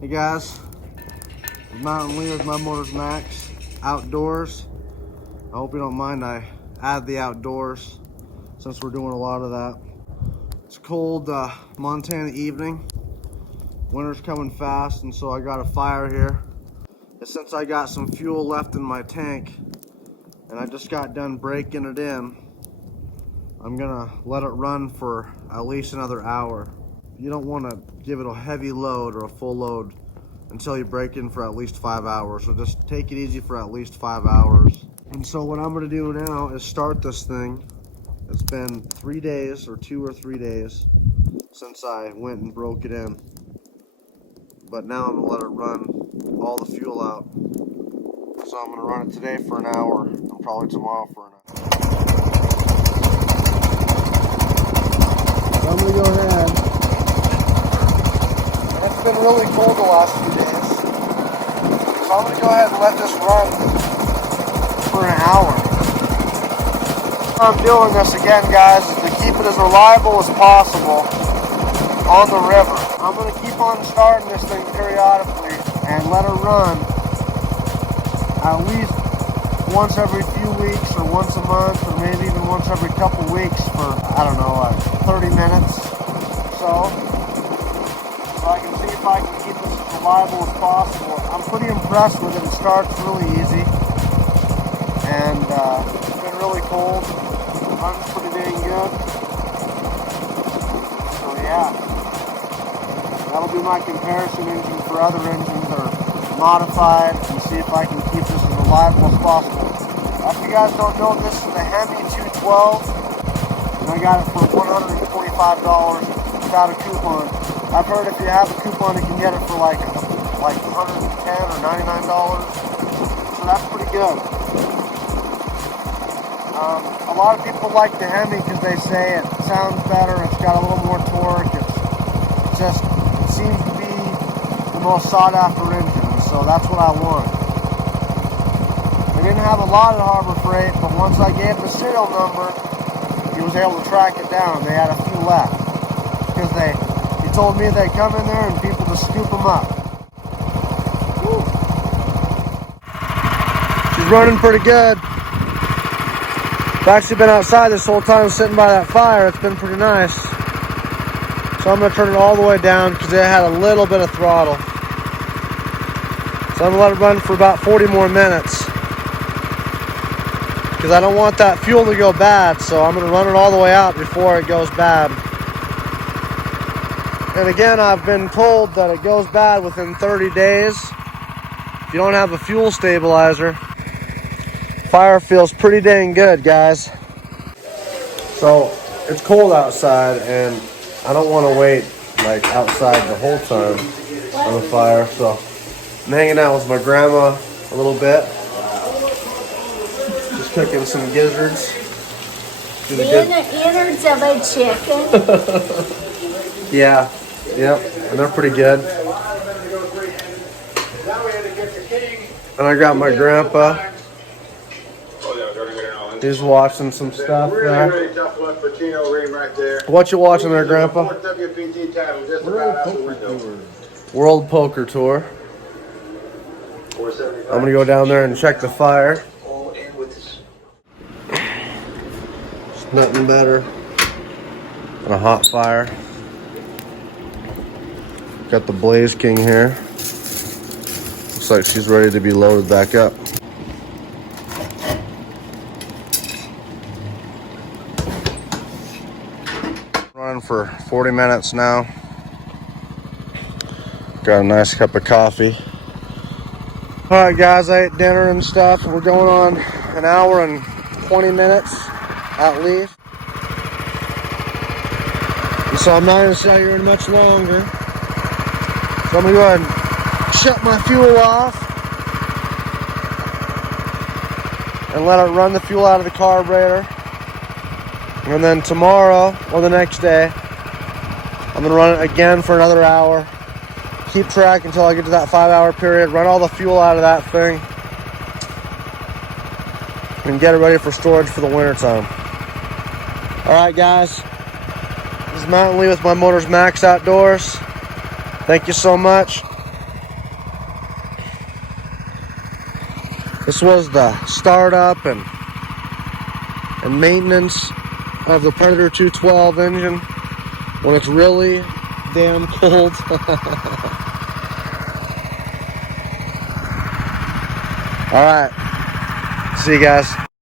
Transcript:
Hey guys, it's Mountain Lee with My Motors Max outdoors. I hope you don't mind I add the outdoors since we're doing a lot of that. It's a cold Montana evening. Winter's coming fast, and so I got a fire here. And since I got some fuel left in my tank and I just got done breaking it in, I'm gonna let it run for at least another hour. You don't want to give it a heavy load or a full load until you break in for at least 5 hours. So just take it easy for at least 5 hours. And so what I'm gonna do now is start this thing. It's been 3 days or 2 or 3 days since I went and broke it in. But now I'm gonna let it run all the fuel out. So I'm gonna run it today for an hour and probably tomorrow for an hour. So I'm gonna go ahead. It's been really cold the last few days. So I'm gonna go ahead and let this run for an hour. I'm doing this again, guys, is to keep it as reliable as possible on the river. I'm gonna keep on starting this thing periodically and let it run at least once every few weeks or once a month or maybe even once every couple weeks for, I don't know, like 30 minutes or so I can see if I can keep this as reliable as possible. I'm pretty impressed with it. It starts really easy and it's been really cold. It runs pretty dang good. So yeah, that'll be my comparison engine for other engines that are modified and see if I can keep this as reliable as possible. If you guys don't know, this is the Hemi 212 and I got it for $125 without a coupon. I've heard if you have a coupon you can get it for like $110 or $99, so that's pretty good. A lot of people like the Hemi because they say it sounds better, it's got a little more torque, it seems to be the most sought after engine, so that's what I want. They didn't have a lot of Harbor Freight, but once I gave the serial number, he was able to track it down. They had a few left because he told me they'd come in there and people just scoop them up. Woo. She's running pretty good. I've actually been outside this whole time sitting by that fire. It's been pretty nice. So I'm going to turn it all the way down because it had a little bit of throttle. So I'm going to let it run for about 40 more minutes because I don't want that fuel to go bad. So I'm going to run it all the way out before it goes bad. And again, I've been told that it goes bad within 30 days if you don't have a fuel stabilizer. Fire feels pretty dang good, guys. So it's cold outside and I don't want to wait like outside the whole time on the fire. So I'm hanging out with my grandma a little bit. Just cooking some gizzards. The innards of a chicken. Yeah. Yep, and they're pretty good. And I got my grandpa. He's watching some stuff there. What you watching there, Grandpa? World Poker Tour. I'm gonna go down there and check the fire. It's nothing better than a hot fire. Got the Blaze King here. Looks like she's ready to be loaded back up. Running for 40 minutes now. Got a nice cup of coffee. All right, guys, I ate dinner and stuff. We're going on an hour and 20 minutes at least. And so I'm not going to stay here much longer. So I'm going to go ahead and shut my fuel off and let it run the fuel out of the carburetor. And then tomorrow or the next day, I'm going to run it again for another hour. Keep track until I get to that 5 hour period. Run all the fuel out of that thing. And get it ready for storage for the winter time. Alright, guys. This is Mountain Lee with My Motors Max Outdoors. Thank you so much. This was the startup and maintenance of the Predator 212 engine when it's really damn cold. All right. See you guys.